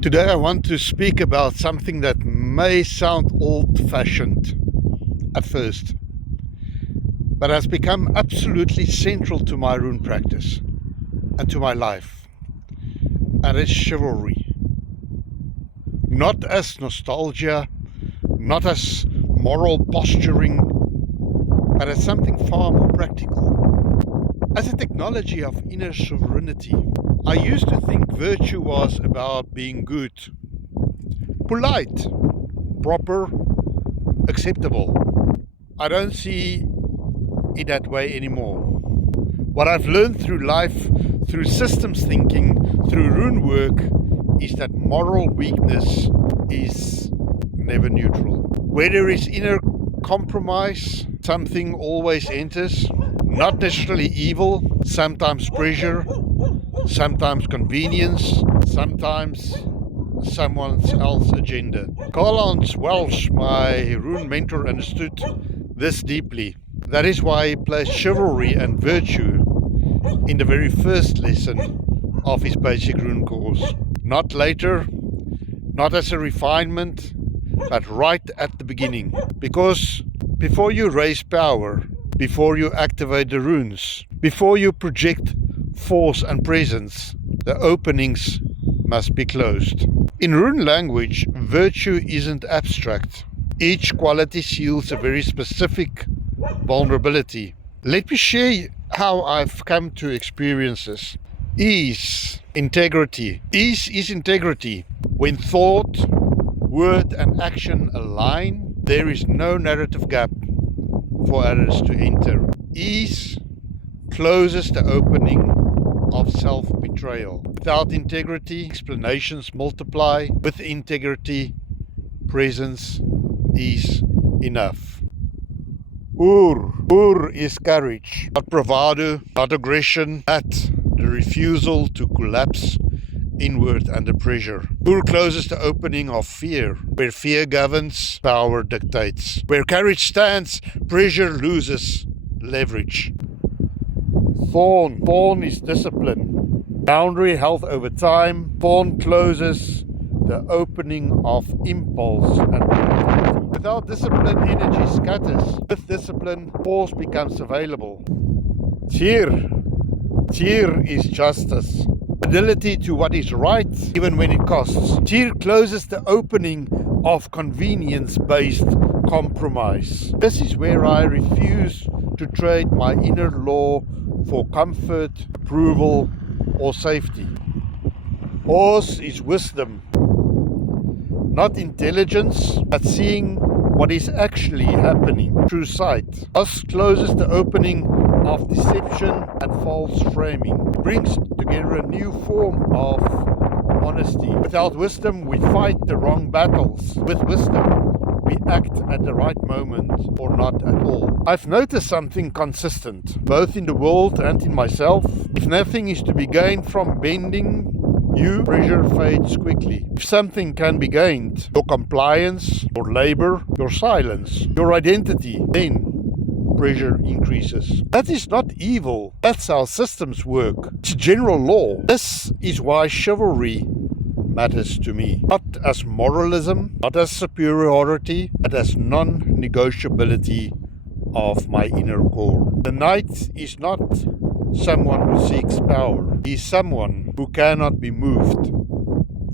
Today I want to speak about something that may sound old-fashioned at first, but has become absolutely central to my rune practice and to my life, and it's chivalry. Not as nostalgia, not as moral posturing, but as something far more practical. As a technology of inner sovereignty, I used to think virtue was about being good, polite, proper, acceptable. I don't see it that way anymore. What I've learned through life, through systems thinking, through rune work, is that moral weakness is never neutral. Where there is inner compromise, something always enters. Not necessarily evil, sometimes pressure, sometimes convenience, sometimes someone else's agenda. Karl-Heinz Welsch, my rune mentor, understood this deeply. That is why he placed chivalry and virtue in the very first lesson of his basic rune course. Not later, not as a refinement, but right at the beginning. Because before you raise power, before you activate the runes, before you project force and presence, the openings must be closed. In rune language, virtue isn't abstract. Each quality seals a very specific vulnerability. Let me share how I've come to experience this. Ease, integrity. Ease is integrity. When thought, word and action align, there is no narrative gap for others to enter. Ease closes the opening of self-betrayal. Without integrity, explanations multiply. With integrity, presence is enough. Ur is courage, not bravado, not aggression, but the refusal to collapse inward under pressure. Ur closes the opening of fear. Where fear governs, power dictates. Where courage stands, pressure loses leverage. Thorn is discipline. Boundary held over time. Thorn closes the opening of impulse and activity. Without discipline, energy scatters. With discipline, force becomes available. Tir is justice. Fidelity to what is right, even when it costs. Tir closes the opening of convenience-based compromise. This is where I refuse to trade my inner law for comfort, approval, or safety. Horse is wisdom, not intelligence, but seeing what is actually happening through sight. Us closes the opening of deception and false framing. It brings together a new form of honesty. Without wisdom, we fight the wrong battles. With wisdom, we act at the right moment or not at all. I've noticed something consistent, both in the world and in myself. If nothing is to be gained from bending, pressure fades quickly. If something can be gained, your compliance, your labor, your silence, your identity, then pressure increases. That is not evil. That's how systems work. It's general law. This is why chivalry matters to me. Not as moralism, not as superiority, but as non-negotiability of my inner core. The knight is not someone who seeks power. He is someone who cannot be moved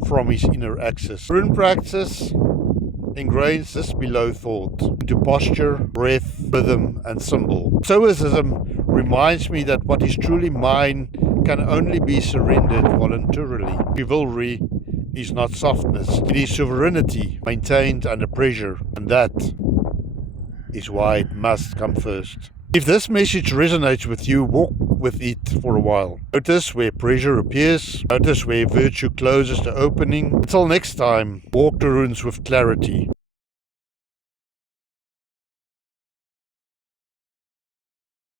from his inner axis. Rune practice ingrains this below thought into posture, breath, rhythm, and symbol. Stoicism reminds me that what is truly mine can only be surrendered voluntarily. Chivalry is not softness, it is sovereignty maintained under pressure, and that is why it must come first. If this message resonates with you, walk with it for a while. Notice where pressure appears. Notice where virtue closes the opening. Until next time, walk the runes with clarity.